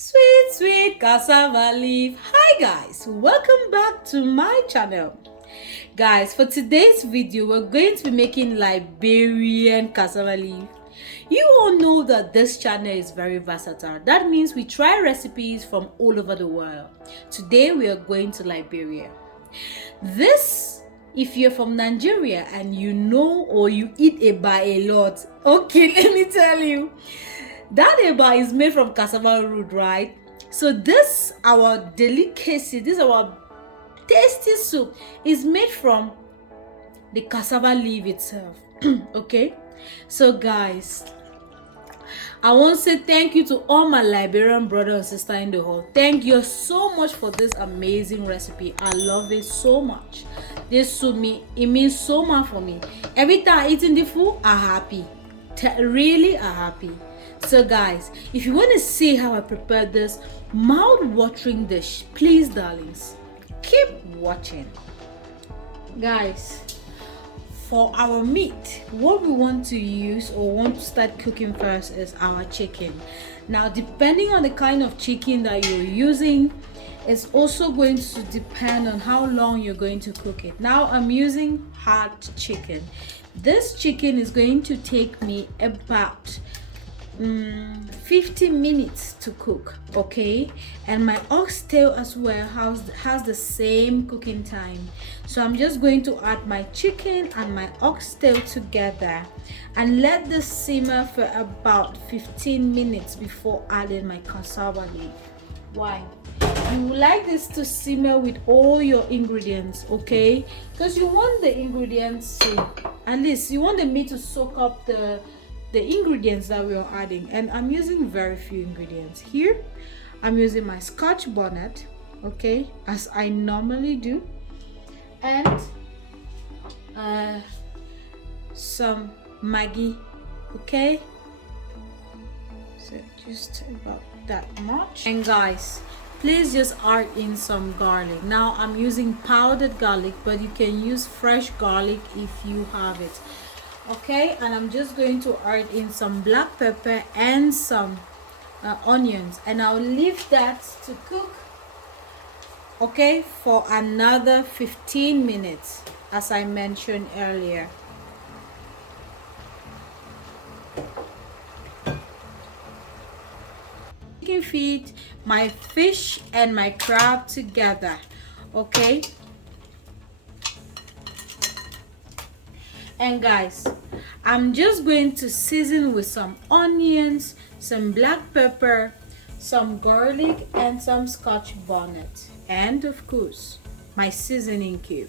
Sweet, sweet cassava leaf. Hi guys, welcome back to my channel. Guys, for today's video, we're going to be making Liberian cassava leaf. You all know that this channel is very versatile. That means we try recipes from all over the world. Today we are going to Liberia. This, if you're from Nigeria and you know or you eat eba a lot, okay, let me tell you, that eba is made from cassava root, right? So this our delicacy, this our tasty soup is made from the cassava leaf itself. Okay, so guys, I want to say thank you to all my Liberian brother and sister in the hall. Thank you so much for this amazing recipe. I love it so much. This soup it means so much for me. Every time I eating the food, I'm happy. Really, I'm happy. So guys, if you want to see how I prepared this mouth-watering dish, please darlings, keep watching. Guys, for our meat, what we want to use or want to start cooking first is our chicken. Now, depending on the kind of chicken that you're using, it's also going to depend on how long you're going to cook it. Now, I'm using hard chicken. This chicken is going to take me about 50 minutes to cook, okay? And my oxtail as well has the same cooking time. So I'm just going to add my chicken and my oxtail together and let this simmer for about 15 minutes before adding my cassava leaf. Why? You would like this to simmer with all your ingredients, okay? Because you want the ingredients to, at least you want the meat to soak up the ingredients that we are adding. And I'm using very few ingredients here. I'm using my Scotch Bonnet, okay, as I normally do, and some Maggi, okay, so just about that much. And guys, please just add in some garlic. Now I'm using powdered garlic, but you can use fresh garlic if you have it, okay? And I'm just going to add in some black pepper and some onions, and I'll leave that to cook, okay, for another 15 minutes as I mentioned earlier. Chicken feet, my fish and my crab together, okay? And guys, I'm just going to season with some onions, some black pepper, some garlic, and some Scotch Bonnet, and of course my seasoning cube.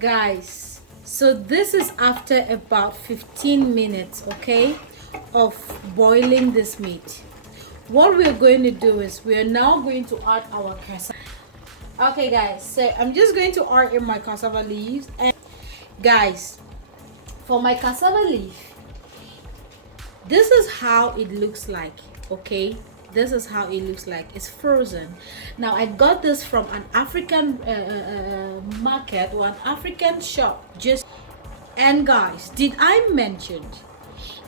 Guys, so this is after about 15 minutes, okay, of boiling this meat. What we're going to do is we are now going to add our cassava. Okay guys, so I'm just going to add in my cassava leaves. And guys, for my cassava leaf, this is how it looks like, okay? This is how it looks like. It's frozen. Now I got this from an African market or an African shop. And guys, did I mention,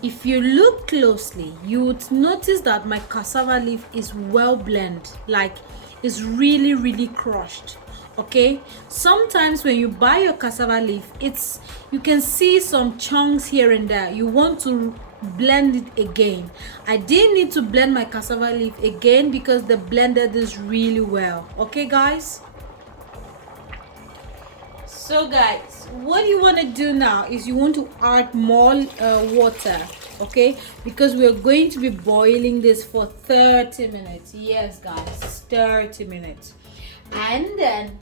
if you look closely, you would notice that my cassava leaf is well blended, like it's really crushed, okay? Sometimes when you buy your cassava leaf, you can see some chunks here and there. You want to blend it again. I didn't need to blend my cassava leaf again because they blended this really well, okay guys? So guys, what you want to do now is you want to add more water, okay, because we're going to be boiling this for 30 minutes. Yes guys, 30 minutes. And then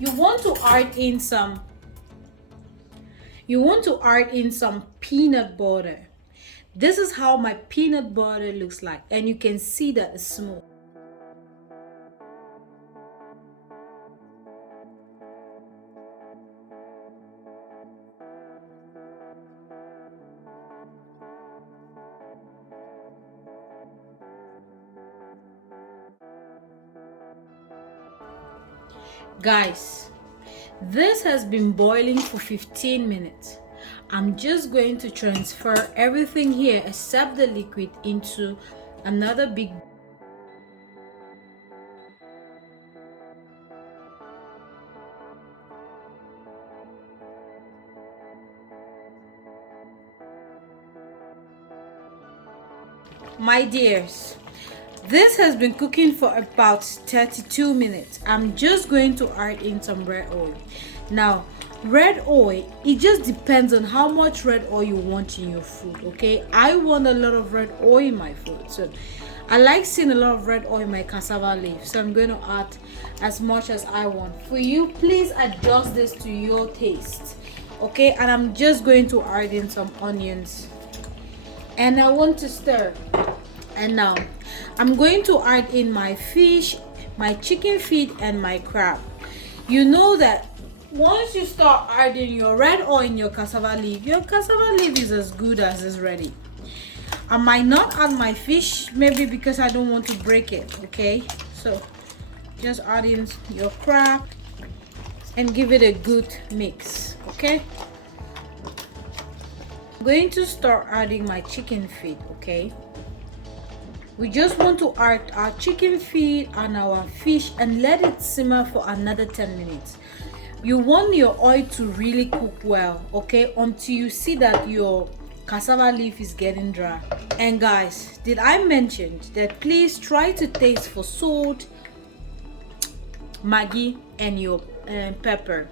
you want to add in some peanut butter. This is how my peanut butter looks like, and you can see that it's smooth. Guys, this has been boiling for 15 minutes. I'm just going to transfer everything here except the liquid into another big My dears, this has been cooking for about 32 minutes. I'm just going to add in some red oil. Now, red oil, it just depends on how much red oil you want in your food, okay? I want a lot of red oil in my food, so I like seeing a lot of red oil in my cassava leaf, so I'm going to add as much as I want. For you, please adjust this to your taste, okay? And I'm just going to add in some onions, and I want to stir. And now I'm going to add in my fish, my chicken feet, and my crab. You know that once you start adding your red oil in your cassava leaf is as good as it's ready. I might not add my fish, maybe because I don't want to break it, okay? So just add in your crab and give it a good mix, okay? I'm going to start adding my chicken feet, okay? We just want to add our chicken feet and our fish and let it simmer for another 10 minutes. You want your oil to really cook well, okay, until you see that your cassava leaf is getting dry. And guys, did I mention that please try to taste for salt, Maggi, and your pepper.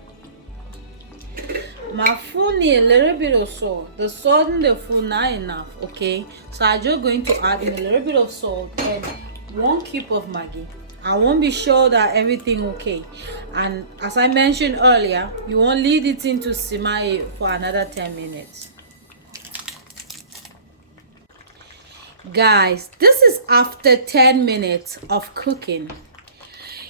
My food need a little bit of salt. The salt in the food not enough, okay? So I'm just going to add in a little bit of salt and 1 cube of Maggi. I won't be sure that everything okay. And as I mentioned earlier, you won't leave it in to simmer for another 10 minutes. Guys, this is after 10 minutes of cooking.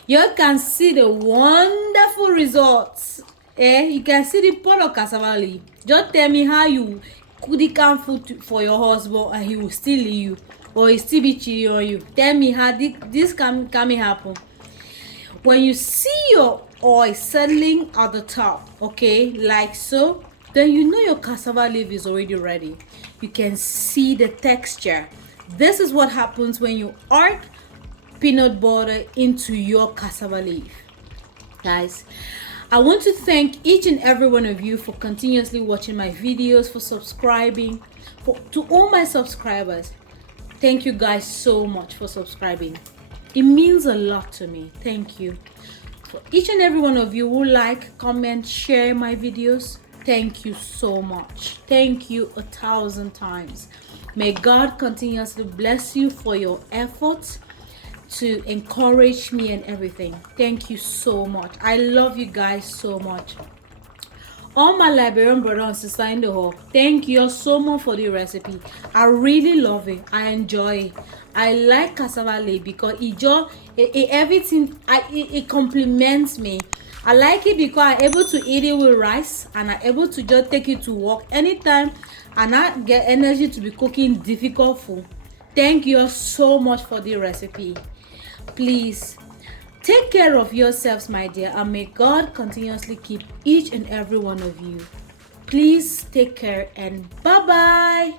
You can see the wonderful results. You can see the pot of cassava leaf. Just tell me how you could can food for your husband and he will still leave you, or he still be cheating on you. Tell me how this can happen. When you see your oil settling at the top, okay, like so, then you know your cassava leaf is already ready. You can see the texture. This is what happens when you add peanut butter into your cassava leaf. Guys, I want to thank each and every one of you for continuously watching my videos, for subscribing. To all my subscribers, thank you guys so much for subscribing. It means a lot to me. Thank you. For each and every one of you who like, comment, share my videos, thank you so much. Thank you 1,000 times. May God continuously bless you for your efforts to encourage me and everything. Thank you so much. I love you guys so much. All my Liberian brothers and sisters in the hall, thank you so much for the recipe. I really love it. I enjoy it. I like cassava leaf because it complements me. I like it because I'm able to eat it with rice, and I'm able to just take it to work anytime and I get energy to be cooking difficult food. Thank you so much for the recipe. Please take care of yourselves, my dear, and may God continuously keep each and every one of you. Please take care and bye-bye.